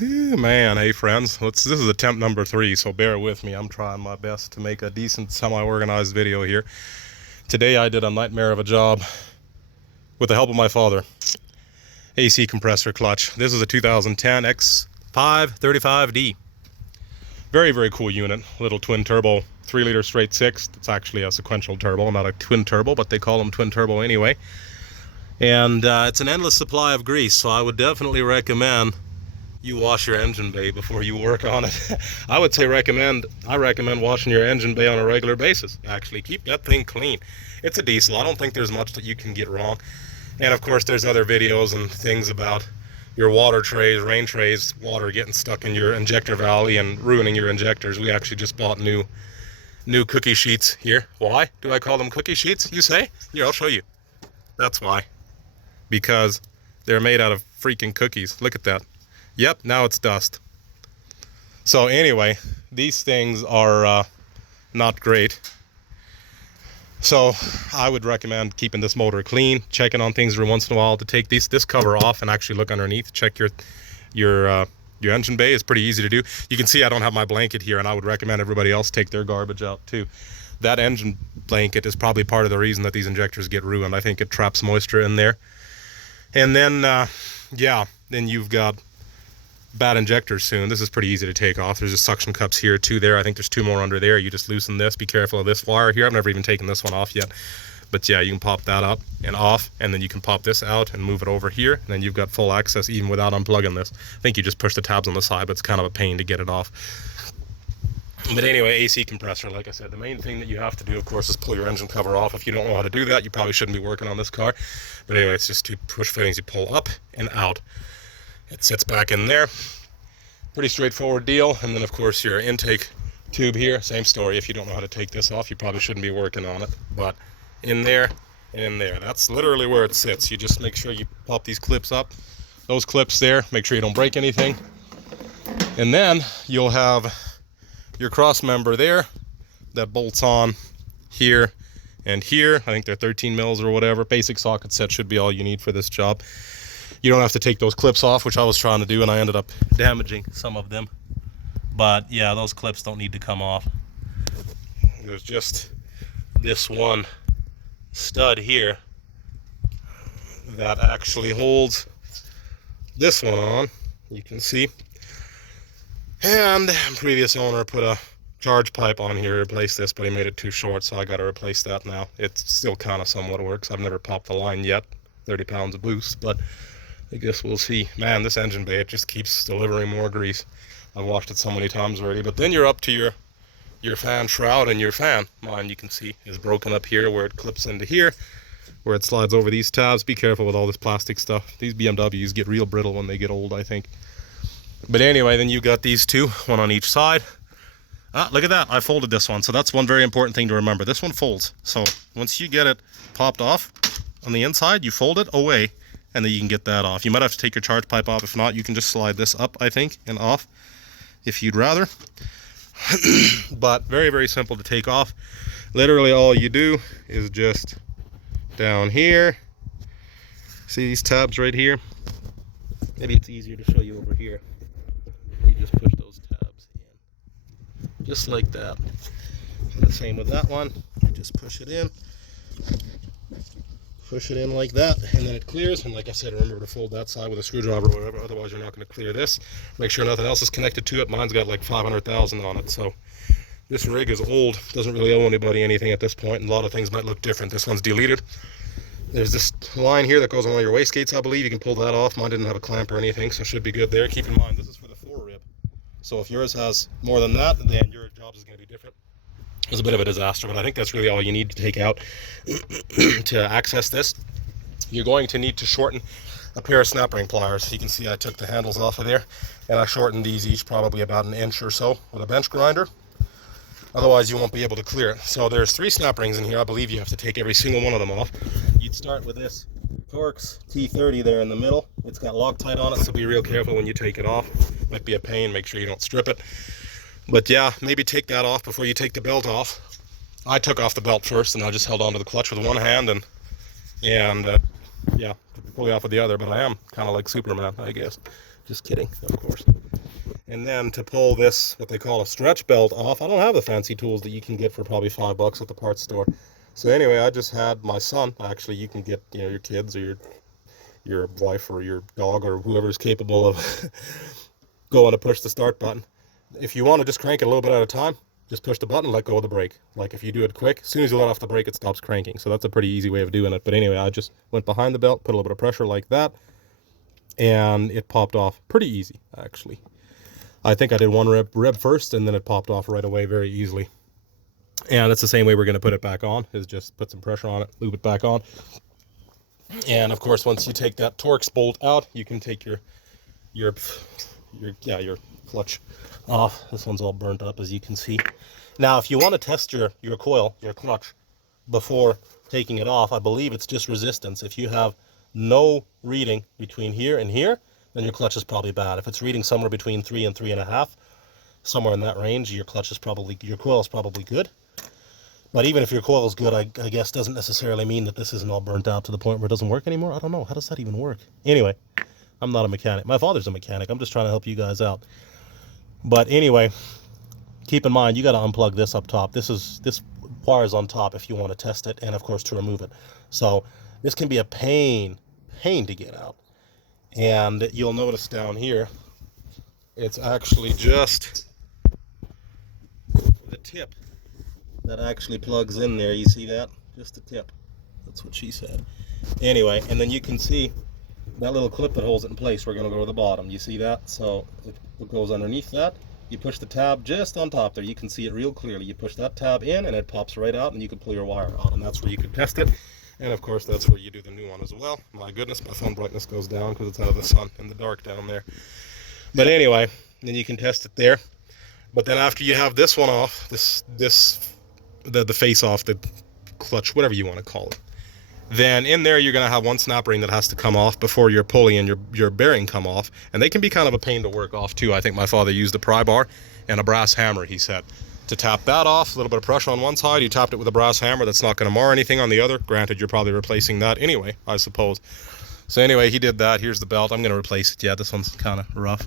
Man, hey friends, this is attempt number 3, so bear with me. I'm trying my best to make a decent semi-organized video here. Today I did a nightmare of a job with the help of my father. AC compressor clutch. This is a 2010 X5 35D. Very, very cool unit. Little twin turbo, 3-liter straight 6. It's actually a sequential turbo, not a twin turbo, but they call them twin turbo anyway. And it's an endless supply of grease, so I would definitely recommend you wash your engine bay before you work on it. I recommend washing your engine bay on a regular basis. Actually, keep that thing clean. It's a diesel. I don't think there's much that you can get wrong. And of course, there's other videos and things about your water trays, rain trays, water getting stuck in your injector valley and ruining your injectors. We actually just bought new cookie sheets here. Why do I call them cookie sheets, you say? Here, I'll show you. That's why. Because they're made out of freaking cookies. Look at that. Yep, now it's dust. So anyway, these things are not great. So I would recommend keeping this motor clean, checking on things every once in a while to take this cover off and actually look underneath, check your engine bay. Is pretty easy to do. You can see I don't have my blanket here, and I would recommend everybody else take their garbage out too. That engine blanket is probably part of the reason that these injectors get ruined. I think it traps moisture in there. And then, yeah, then you've got bad injectors soon. This is pretty easy to take off. There's just suction cups here, 2 there. I think there's 2 more under there. You just loosen this. Be careful of this wire here. I've never even taken this one off yet. But yeah, you can pop that up and off, and then you can pop this out and move it over here, and then you've got full access even without unplugging this. I think you just push the tabs on the side, but it's kind of a pain to get it off. But anyway, AC compressor, like I said, the main thing that you have to do, of course, is pull your engine cover off. If you don't know how to do that, you probably shouldn't be working on this car. But anyway, it's just 2 push fittings. You pull up and out. It sits back in there. Pretty straightforward deal. And then, of course, your intake tube here, same story. If you don't know how to take this off, you probably shouldn't be working on it. But in there and in there, that's literally where it sits. You just make sure you pop these clips up. Those clips there, make sure you don't break anything. And then you'll have your cross member there that bolts on here and here. I think they're 13 mils or whatever. Basic socket set should be all you need for this job. You don't have to take those clips off, which I was trying to do, and I ended up damaging some of them. But yeah, those clips don't need to come off. There's just this one stud here that actually holds this one on, you can see. And previous owner put a charge pipe on here to replace this, but he made it too short, so I got to replace that now. It still kind of somewhat works. I've never popped the line yet, 30 pounds of boost, but I guess we'll see. Man, this engine bay, it just keeps delivering more grease. I've washed it so many times already. But then you're up to your fan shroud, and your fan, mine you can see, is broken up here where it clips into here, where it slides over these tabs. Be careful with all this plastic stuff. These BMWs get real brittle when they get old, I think. But anyway, then you got these 2, one on each side. Ah, look at that. I folded this one. So that's one very important thing to remember. This one folds. So once you get it popped off on the inside, you fold it away, and then you can get that off. You might have to take your charge pipe off. If not, you can just slide this up, I think, and off if you'd rather. But very, very simple to take off. Literally all you do is just down here. See these tabs right here? Maybe it's easier to show you over here. You just push those tabs in. Just like that. And the same with that one. You just push it in. Push it in like that, and then it clears. And like I said, remember to fold that side with a screwdriver or whatever, otherwise you're not going to clear this. Make sure nothing else is connected to it. Mine's got like 500,000 on it, so this rig is old, doesn't really owe anybody anything at this point, and a lot of things might look different. This one's deleted. There's this line here that goes on all your wastegates, I believe. You can pull that off. Mine didn't have a clamp or anything, so it should be good there. Keep in mind, this is for the 4-rib. So if yours has more than that, then your job is going to be different. It was a bit of a disaster, but I think that's really all you need to take out to access this. You're going to need to shorten a pair of snap ring pliers. You can see I took the handles off of there, and I shortened these each probably about 1 inch or so with a bench grinder. Otherwise, you won't be able to clear it. So there's 3 snap rings in here. I believe you have to take every single one of them off. You'd start with this Torx T30 there in the middle. It's got Loctite on it, so be real careful when you take it off. Might be a pain. Make sure you don't strip it. But yeah, maybe take that off before you take the belt off. I took off the belt first, and I just held onto the clutch with one hand, and yeah, fully off with the other. But I am kind of like Superman, I guess. Just kidding, of course. And then to pull this, what they call a stretch belt off, I don't have the fancy tools that you can get for probably $5 at the parts store. So anyway, I just had my son, actually you can get, you know, your kids or your wife or your dog or whoever's capable of going to push the start button. If you want to just crank it a little bit at a time, just push the button, let go of the brake. Like if you do it quick, as soon as you let off the brake, it stops cranking. So that's a pretty easy way of doing it. But anyway, I just went behind the belt, put a little bit of pressure like that, and it popped off pretty easy, actually. I think I did one rib first, and then it popped off right away very easily. And that's the same way we're going to put it back on, is just put some pressure on it, lube it back on. And of course, once you take that Torx bolt out, you can take your clutch off. This one's all burnt up, as you can see. Now, if you want to test your coil, your clutch, before taking it off, I believe it's just resistance. If you have no reading between here and here, then your clutch is probably bad. If it's reading somewhere between 3 and 3.5, somewhere in that range, your coil is probably good. But even if your coil is good, I guess doesn't necessarily mean that this isn't all burnt out to the point where it doesn't work anymore. I don't know. How does that even work? Anyway, I'm not a mechanic. My father's a mechanic. I'm just trying to help you guys out. But anyway, keep in mind, you got to unplug this up top. This wire is on top if you want to test it, and of course to remove it. So this can be a pain to get out. And you'll notice down here, it's actually just the tip that actually plugs in there. You see that? Just the tip. That's what she said. Anyway, and then you can see that little clip that holds it in place. We're going to go to the bottom. You see that? So it goes underneath that. You push the tab just on top there. You can see it real clearly. You push that tab in and it pops right out, and you can pull your wire out, and that's where you can test it. And of course, that's where you do the new one as well. My goodness, my phone brightness goes down because it's out of the sun in the dark down there. But anyway, then you can test it there. But then after you have this one off, the face off, the clutch, whatever you want to call it, then in there you're going to have one snap ring that has to come off before your pulley and your bearing come off. And they can be kind of a pain to work off too. I think my father used a pry bar and a brass hammer, he said. To tap that off, a little bit of pressure on one side, you tapped it with a brass hammer. That's not going to mar anything on the other. Granted, you're probably replacing that anyway, I suppose. So anyway, he did that. Here's the belt. I'm going to replace it. Yeah, this one's kind of rough.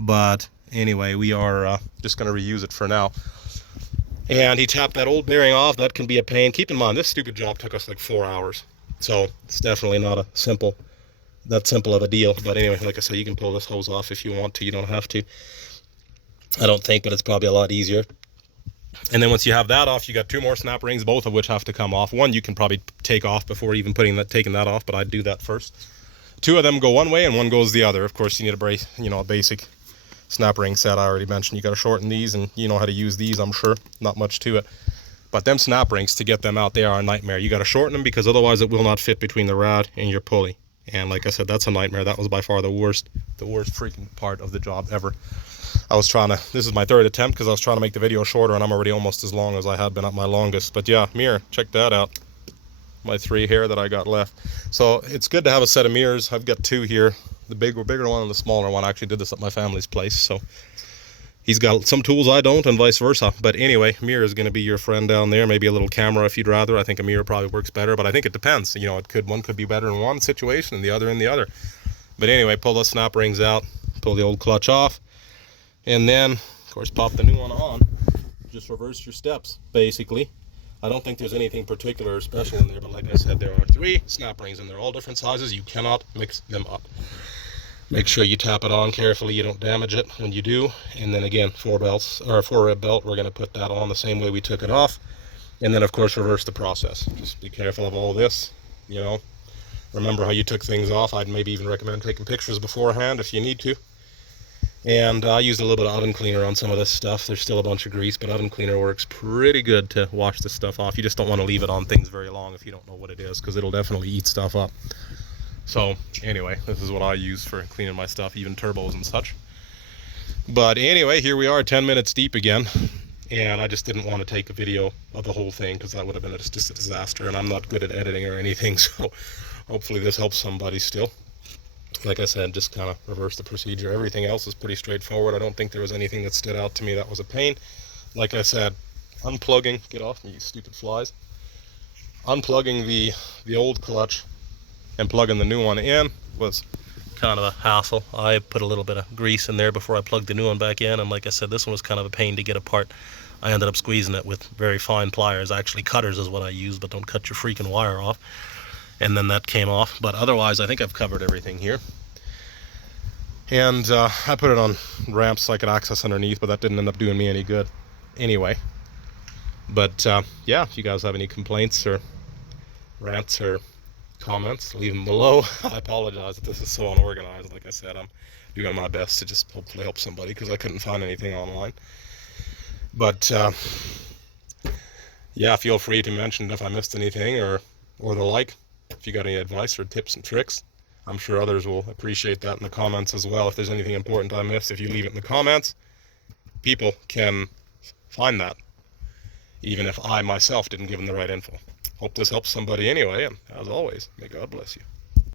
But anyway, we are just going to reuse it for now. And he tapped that old bearing off. That can be a pain. Keep in mind, this stupid job took us like 4 hours. So it's definitely not that simple of a deal. But anyway, like I said, you can pull this hose off if you want to. You don't have to. I don't think, but it's probably a lot easier. And then once you have that off, you got 2 more snap rings, both of which have to come off. One you can probably take off before even taking that off, but I'd do that first. 2 of them go one way and one goes the other. Of course, you need a basic snap ring set. I already mentioned you got to shorten these, and you know how to use these, I'm sure. Not much to it. But them snap rings, to get them out, they are a nightmare. You got to shorten them because otherwise it will not fit between the rad and your pulley. And like I said, that's a nightmare. That was by far the worst freaking part of the job ever. This is my 3rd attempt because I was trying to make the video shorter, and I'm already almost as long as I had been at my longest. But yeah, mirror, check that out. My 3 here that I got left. So it's good to have a set of mirrors. I've got 2 here. The bigger one and the smaller one. I actually did this at my family's place. So he's got some tools I don't, and vice versa. But anyway, mirror is going to be your friend down there. Maybe a little camera if you'd rather. I think a mirror probably works better, but I think it depends. You know, one could be better in one situation and the other in the other. But anyway, pull the snap rings out, pull the old clutch off, and then, of course, pop the new one on. Just reverse your steps, basically. I don't think there's anything particular or special in there, but like I said, there are 3 snap rings, and they're all different sizes. You cannot mix them up. Make sure you tap it on carefully, you don't damage it when you do. And then again, 4 rib belt, we're going to put that on the same way we took it off. And then of course reverse the process. Just be careful of all this, you know. Remember how you took things off. I'd maybe even recommend taking pictures beforehand if you need to. And I used a little bit of oven cleaner on some of this stuff. There's still a bunch of grease, but oven cleaner works pretty good to wash this stuff off. You just don't want to leave it on things very long if you don't know what it is, because it'll definitely eat stuff up. So anyway, this is what I use for cleaning my stuff, even turbos and such. But anyway, here we are 10 minutes deep again. And I just didn't want to take a video of the whole thing because that would have been just a disaster. And I'm not good at editing or anything. So hopefully this helps somebody still. Like I said, just kind of reverse the procedure. Everything else is pretty straightforward. I don't think there was anything that stood out to me that was a pain. Like I said, unplugging, get off me, you stupid flies. Unplugging the old clutch and plugging the new one in was kind of a hassle. I put a little bit of grease in there before I plugged the new one back in, and like I said, this one was kind of a pain to get apart. I ended up squeezing it with very fine pliers. Actually, cutters is what I use, but don't cut your freaking wire off. And then that came off. But otherwise, I think I've covered everything here. And I put it on ramps so I could access underneath, but that didn't end up doing me any good anyway. But yeah, if you guys have any complaints or rants or comments, leave them below. I apologize that this is so unorganized. Like I said, I'm doing my best to just hopefully help somebody because I couldn't find anything online. But yeah, feel free to mention if I missed anything or the like. If you got any advice or tips and tricks, I'm sure others will appreciate that in the comments as well. If there's anything important I missed, if you leave it in the comments, people can find that, even if I myself didn't give them the right info. Hope this helps somebody anyway, and as always, may God bless you.